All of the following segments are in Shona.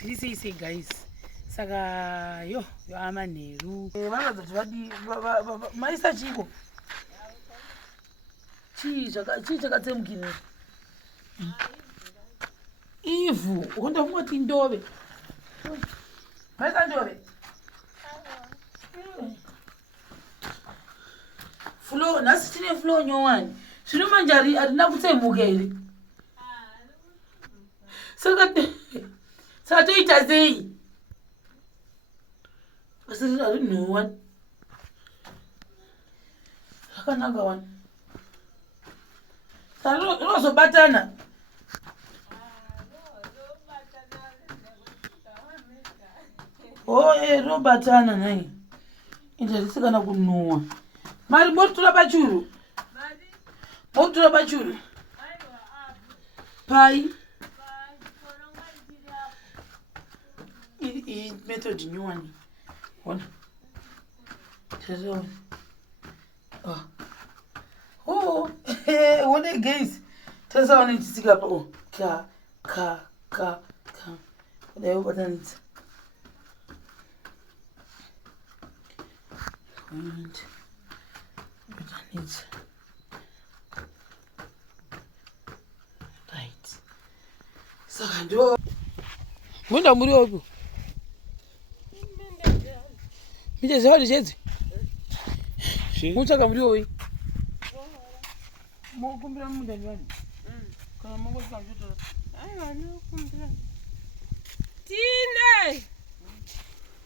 Zviri guys. Saka yo amanheru. Vanoratidza kuti vadi maisa chiko. Chii chakatsemukira. Ivhu, ukonda kungoti ndove. Maisa ndove. Flow, nhasi tine flow nyowani. Zvino manje harina kutsemuka here. Saka toita sei? Asi no one. Zvakanaka wani. Rozobatana. Oh, robatana nai. Indazisikana kunowa. Mari motora pachuru. Motora pachuru. Pai. I method nyuwani. Ona. Tazama. Oh, what a guys. Tazama nitisika pa. Oh, ka. Leo batanitsa. And batanitsa. Right. Saka ndo. Mwenda muri opo. Mite zawadi chedzi. Mutsaka muri oyi. Mokumbira mundani wani. Kana mongo tsanjotora. Aiwa nokumbira. Tine.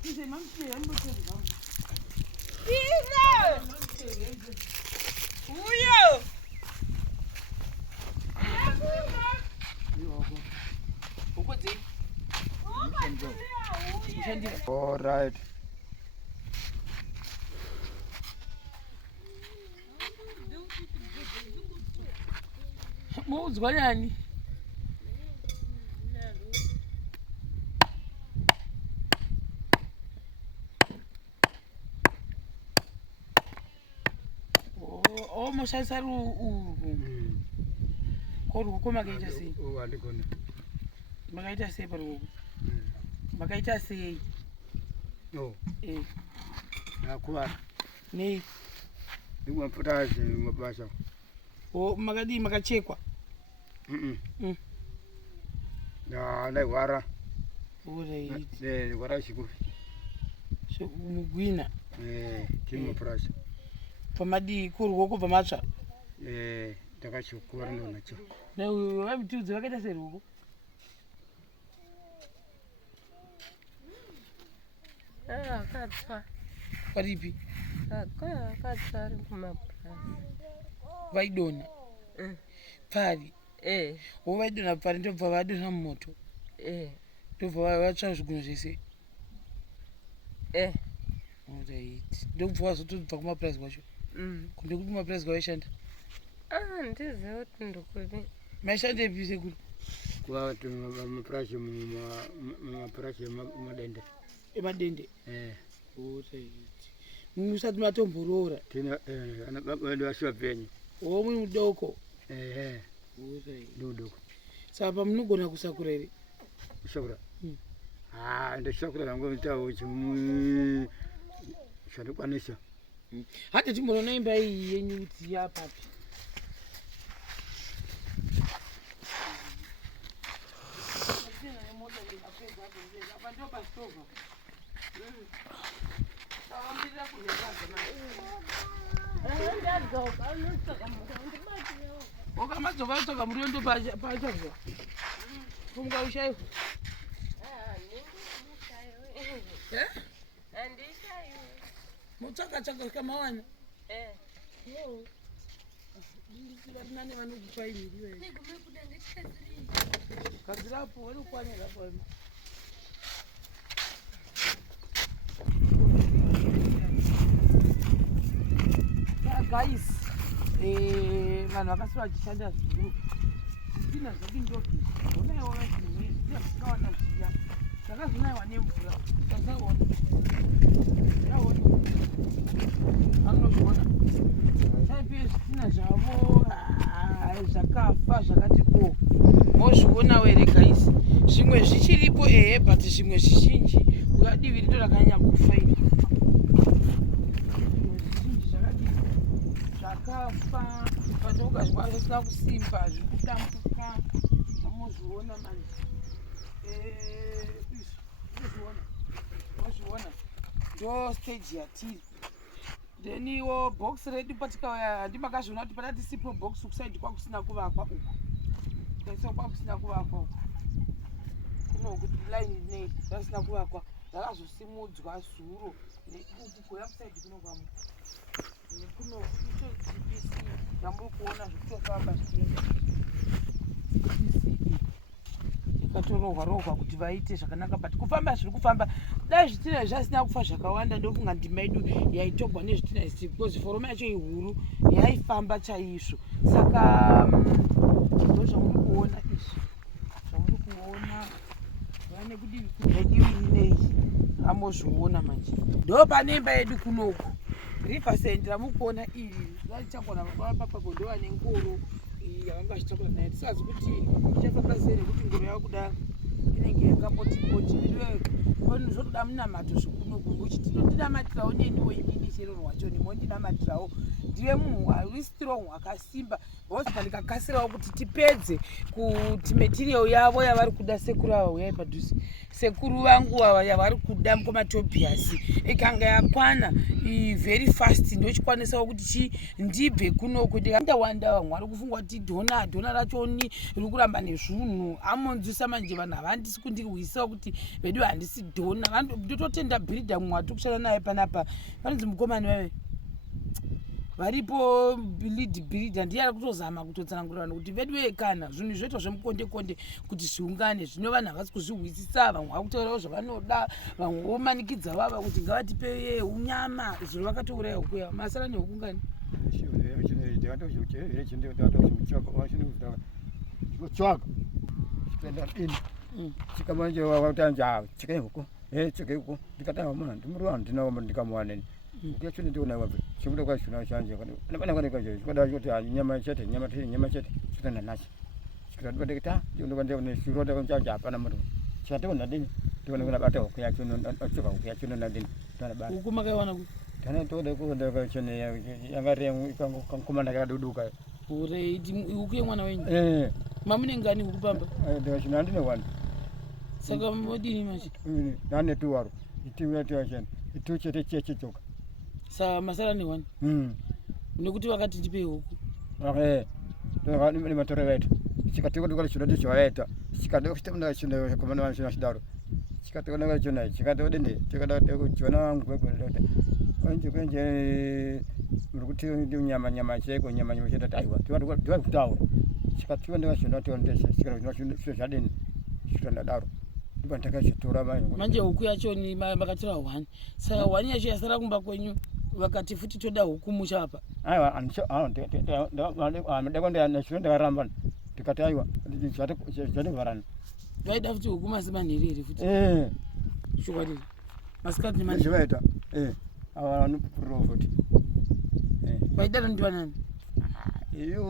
Tine mamse yambotseka. Tine. Uyo. Ukoti. All right. Muzwa yani? Oh, moshaisa koru komakaita sei? Oh, andikona. Makaita sei paruko? Makaita sei? No. Nakuwa. Nei. Ndimwe mputazi mabasa. Oh, makadi makachekwa. Na wara. Ore. Wara shiku. Mugwina. Kimwe prasa. Pamadi kuruko pamatsva. Takachokora ndo nacho. Na wabitudze vakaita seruko. Akatsva. Paripi? Akatsva ari kumaprasa. Vaidona. Pari. Vaidona pari ndobva vadona mumoto. Ndobva vatsva zvigunwe zvese. Alright. Ndobva wazotobva kumapurasi kwacho. Kunde kuti kumapurasi kwaishanda. Ndiziva kuti ndokuri. Maishanda epi sekuru? Kwati mapurasi madende. Emadende. Alright. Musati matomborora. Tina ana wasiwa penyu. Muri mudoko. Alright. Ndodoko. Saka munogona kusakura here? Kusakura? Ndosakura nangu ntawo chimu shandikwanisa. Hata timbona imba iyi yenyu kuti yapapi? Wakamadzoka kutsvaga muriwo ndo pachavwa. Funga ushayiwa. Mutsvaka kamawana. Varinane vanokupai miriwo here. Gadzirapo vanokwanira pano. Guys, vanhu vakasura vachishanda zvikuru. Zvidhina zvedu ndoki. Unaiwa zvinhu zvakawanda zviya. Zvakazonaiwa nemvura. Tasaona. Yaona. Anozviona. Chaipe zvidhina zvavo zvakafa zvakati ko. Mozvionawo here guys. zvimwe zvichiripo but zvimwe zvizhinji ukadivi rito rakanyanya kufa iri zvizhinji zvakafa pandokazwa zvisina kusimba zviri kudambuka amozviona manje mozviona ndo stage yatiri then iwo box redu patikauya handimakazviona kuti patati sipo box kusaidi kwakusina kuvakwa uku kaisa kwakusina kuvakwa uku kuno kuti line nei rasina kuvakwa rakazosimudzwa zuro neuku kuya kusaidi kuno kwamu nekuno icho GPC yamuri kuona zvikutofamba zvichienda ikatorohwa kuti vaite zvakanaka but kufamba zviri kufamba dai zvitina zvasina kufa zvakawanda ndofunga ndima yedu yaitogwa nezvitina izvi because foroma yacho ihuru yaifamba chaizvo saka ndo zvamuri kuona izvi zvamuri kuona vane kudivi nei amozviona manje ndo pane imba yedu kunoku rivasend ramuri kuona iri raichakwana papagondova nengoro yavanga zvitakura naye tisazi kuti ichafamba sei nekuti ngoro yavo kuda inenge yakapotipoti zvotoda munamato zvikunoku ngokuti tinodinamatirawo neniwo inini chero rwacho nemondinamatirawo ndive munhu ari strong akasimba bhozi pandikakasirawo kuti tipedze kuti material yavo yavari kuda sekuru ava uyai padhuze sekuru vangu ava yavari kuda Mukoma Tobias ikanga yakwana very fast ndochikwanisawo kuti ndibve kunoku ndikandawanda vanhu vari kufunga kuti dhona rachoni riri kuramba nezvunhu amonzwisa manje vanhu havandisi kundirwisawo kuti vedu handisi dhona ndototenda bhiridha mumwe watiri kushanda naye panapa vanonzi mukomani vave varipo lead bhiridha ndiye ari kutozama kutotsanangurira vanhu kuti vedu vekana zvinhu zvoitwa zvemukonde-konde kuti zviungane zvino vanhu havasi kuzvihwisisa vamwe vari kutaurawo zvavanoda vamwe vomanikidza vava kuti ngavatipe unyama zviro vakatouraya hukuya masara nehukungani chikamanje watanja chikai huko chikai huko ndikatanga mwana ndimuri vanhu ndinawo ndikamuwaneni ukachone ndiona wapi chikuda kwa shuna chanje kana kaje kwada kuti nyama chete chitana nashi chikira ndikata ndikanda ne shiroda kunjanja hapana muntu chatona dini ndiona kuna bata kuya chuno achoka kuya chuno na dini tana bata huku makaiwana ku tana toda kuenda kwa chone yangaremu ikankomanda kaduduka ure huku yemwana wenyu mamune ngani hukupamba ndio chino ndine wana saka modini machi nane tuwaro itiwe tuachana ituchete chechichoka sa masara ni wani nekuti wakati ndipe huku ni matore wetu chikatiko ndikali chino ndicho waeta chikadoko chitemna chino komana wangu chino shidaro chikatiko ndikali chino chikatiko dende chikada kuchona wangu kwekwenda kwenje mrukuti nyama cheko nyama cheta taiwa tiwa kutawo chikatiko ndikali chino tiondeshe chikada chino chadeni chitanda daro ndipantaka chitora manje huku yacho ni makatira 1 saka 1 yacho yasara kumba kwenyu vakati futi toda hukumu chapa aiwa ndekonde nashonda karamba tikati aiwa chate varana vaida futi hukuma simanherere futi chokwadi masikati ni manje vaita awa no profit vaida ndwanani iyo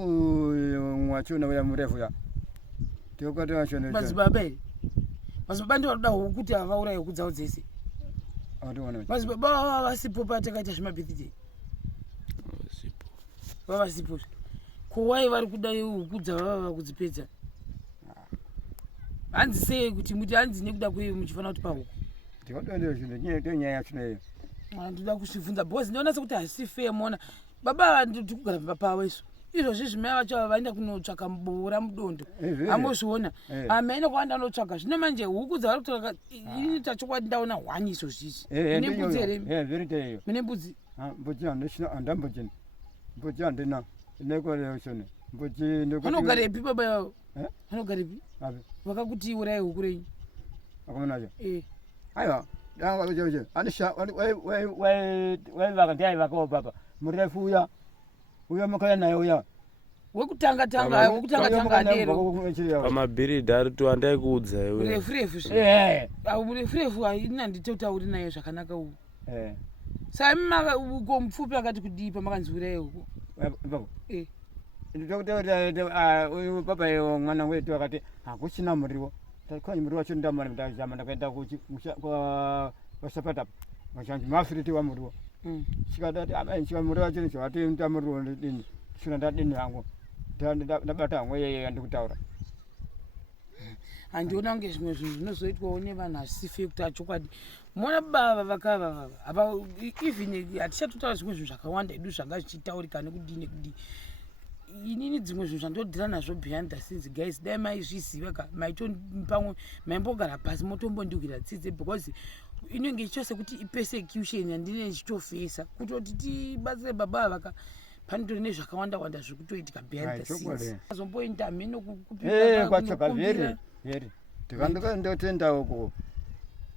mwachona ya mrefu ya tikati washona bazibabe ndio wanoda huku kuti avauraye huku dzavo dzese baba vasipo patakaita zvemabirthday vavasipo kuwai vari kuda huku dzavava kudzipedza hanzi sei kuti muti hanzi nekuda kwei muchifanira kuti pahuku ndonyaya yachonayo ndoda kuzvibvunza bhozi ndionasa kuti hazisi fair mona baba ndiri kugara pamba pavo isu izvozvi zvimai vacho vaenda kunotsvaka muboora mudondo amozviona amaina kwanda anotsvaka zvino manje huku dzavari kutsvaka ini tachokwadi ndaona 1 izvozvizvi mune mbudzi here mune mbudzi mbudzi handina nekoshone vanogarepi baba yavo vanogarepi vakakuti urai huku renyu akonacho aiwa waivaka ndiaivakawo papa murefu uya makaya naye uya wekutanga ndero pamabhiridha ari to andai kuudza iwe murefurefu ina nditotauri naye zvakanaka uku saka uko mupfupi akati kudii pamakanziurai uko uyu papa mwana wetu akati hakuchina muriwo Kwa mtu wacho ndamana ndazama ndakaenda kwa sapata mashanji mafiriti wa mtu sikadati abenchi wa mtu wacho ni swati ndamuru ndini shuna ndadini hangu ndabata hangu yeye ndikutaura andiona kunge zvimwe zvinhu zvinozoitwawo nevanhu asife kuti achokwadi mona baba vakava apa even hatichatotaura zvimwe zvinhu zvakawanda edu zvanga zvichitaurika nekudini inini dzimwe zvinhu zvandodhira nazvo behind the scenes guys dai maizviziva ka pamwe maimbogara pasi motombondiwira tsitse because inenge ichose kuti ipersecution yandine ndichitofesa kutoti tibatsire baba vaka panotori nezvakawanda wanda zviri kutoitika behind the scenes azomboenda mheno kukupikwatsoka veri tikandokandotenda uko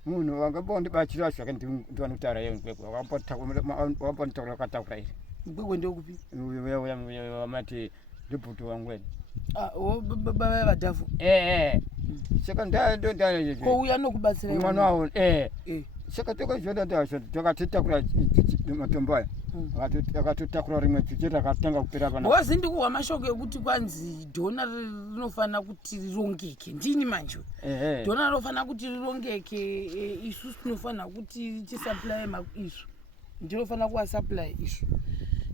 munhu wangambondibachira zvake ndiwanokutaura yeye mkwekwe wakambonditaura wakataura iri mkwekwe ndokupi wamati ndibhutu wangweni baba vadhafu saka ndouya nokubatsira mwana wawo saka takatitakura matombo aya akatotakura rimwe tuche takatanga kupera pana bozi ndikuhwa mashoko ekuti kwanzi dhona rinofanira kuti rirongeke ndini manje dhona rinofanira kuti rirongeke isusu tinofanira kuti tisapply izvo ndinofanira kuwasupply izvo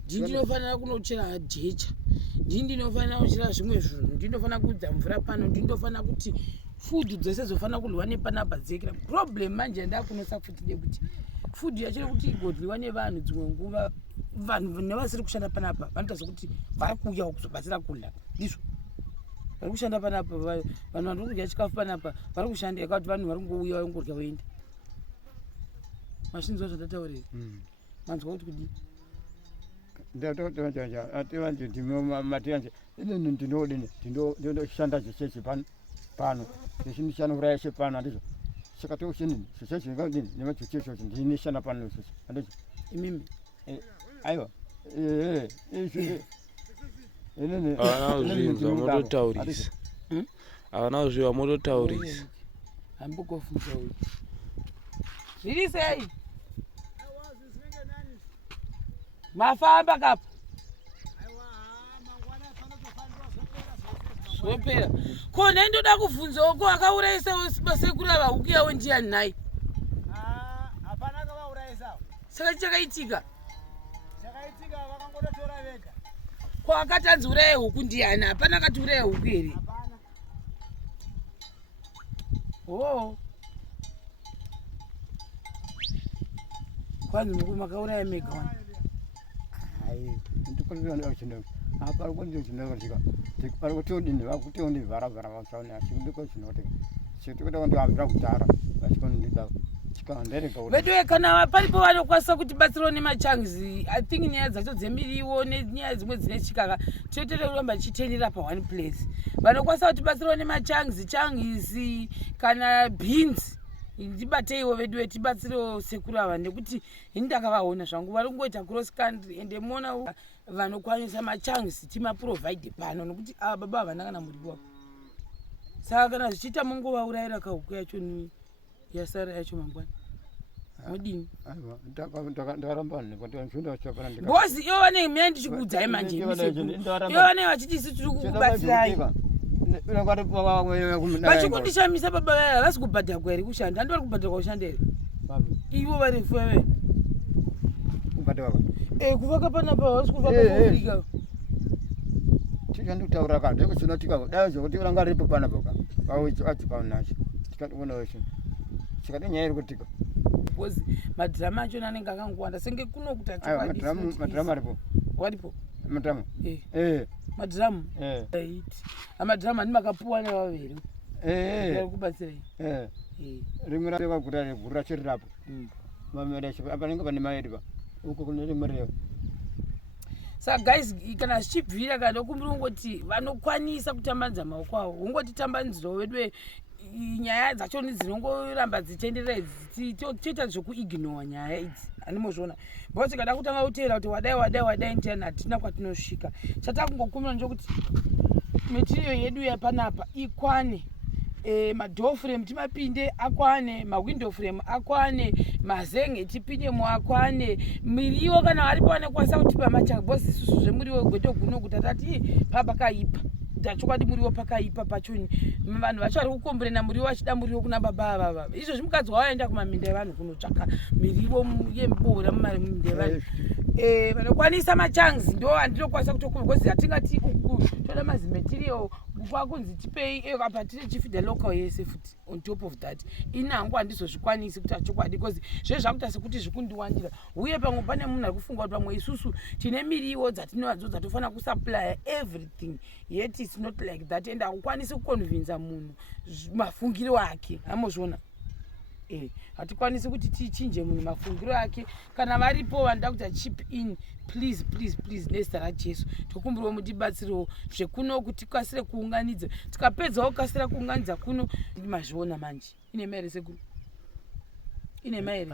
ndinofanira kunochera jecha ndinofanira kuchera zvimwe zvinhu ndinofanira kudza mvura pano ndinofanira kuti food dzese zofanira kuryiwa nepanapa dzekera problem manje ndakunosa futi dekuti food yachiri kuti igodliwa nevanhu dzimwe nguva vanhu nevasiri kushanda panapa vanotaza kuti vari kuuya kuzobatsira kurya ndizvo vari kushanda panapa vanhu vari kudya chikafu panapa vari kushanda yakati vanhu vari kungouya vangorya voenda mashinzwa zvandataurira manzwa kuti kudii ndatotoativanje ndimatianje inini ndinodini ndinoshanda zvichechi pano ndichinishana uraya chepano andizvo saka toushinini zvichechi ngadini nemachichechi ndinishana pano izvozvo andizvo imimi aiwa inini avanazvinzwa mototaurisa avanazviwa mototaurisa hambokofunza uyu zviri sei mafamba kapa zvopera ko ndaindoda kubvunzawo ko akaurayisawo basekuru ava ukuyawo ndiani nhai hapana kavaurayisawo saka chakaitika vakangototora vega ko akatanzi uraye huku ndiani hapana akati uraye huku here hapana kwanzi muku makauraya mega wani apari kuti chinotika pari kutodini vakutoni vharavhara vasaoni achindiko chinotika chitikuti ndivambira kutara vachikondikaa vedoe kana paripo vanokwanisa kuti batsirawo nemachangizi I think nyaya dzacho dzemiriwo nenyaya dzimwe dzine chikaka tinotoda kuramba tichitenderera pa1 place vanokwanisa kuti batsirawo nemachangizi kana beans ndibateiwo vedu tibatsirewo sekuru ava nekuti ini ndakavaona zvangu vari kungoita cross country ende mona vanokwanisa machangizi timaprovide pano nekuti ava baba havana kana muriwo wako saka kana zvichiita mungovaurayira kahuku yacho ni yasara yacho mangwana modini bosi ivo vanenge mia ndichikuudzai manje ivo vanenge vachiti isi tiri kukubatsirai vachikundishamisa baba vaya havasi kubhadharwa here kushanda handi vari kubhadharwa kushanda here ivo varefu vave kuvaka panapa havasi kuvaka kuafrika tichandikutaura kanti ekuchinotika dai zvokuti ranga ripo panapa achipanacho tikationa weshe chikati nyaya iri kutika bozi madhirama achona anenge akangowanda senge kunokuta madhirama aripo waripo madhirama madhiramu amadhiramu andi makapuwa nevaviri ari kubatsirai rimwe raguta reguru rachirirapo panenge pane maeripa uko kune rimwe revo saka guys kana zvichibvira kana ndokumbiri ungoti vanokwanisa kutambanudza maoko avo ungoti tambanudzawo vedu nyaya dzacho dzinongoramba dzichitenderera idzi toita zvekuignora nyaya idzi handimozviona bcause tikada kutanga kuteera kuti wadai ndiani hatina kwatinosvika chatakungokumira ndokuti material yedu yapanapa ikwane madoor frame timapinde akwane mawindow frame akwane mazenge tipindemo akwane miriwo kana varipo vanokwanisa kutipa machanga bosi isusu zvemuriwo gweto guno kuti atati papa kaipa kuti chokwadi muriwo pakaipa pachoni vanhu vacho vari kukomborena muriwo vachida muriwo kuna baba vava izvozvi mukadzi wawaenda kumaminda evanhu kunotsvaka miriwo yembora mumaminda evanhu vanokwanisa machanzi ndo andinokwanisa kutokukozi hatingati uku toda mazimaterial kwakunzi tipei apa tine chifida local yese futi on top of that inangu handizozvikwanisi kuti achokwadi because zvezvakuita sekuti zvikundiwandira uye pamwe pane munhu ari kufunga kuti pamwe isusu tine miriwo dzatinovadzo dzatofanira kusuplya everything yet it's not like that and hakukwanisi kuconvinza munhu mafungiro ake amozviona hatikwanisi kuti tichinje munhu mafungiro ake kana varipo vanoda kuti chip in please nezita rajesu tokumbiriwo mutibatsirewo zvekuno kuti tikasire kuunganidza tikapedzawo kasira kuunganidza kuno mazviona manje ine maere sekuru ine maere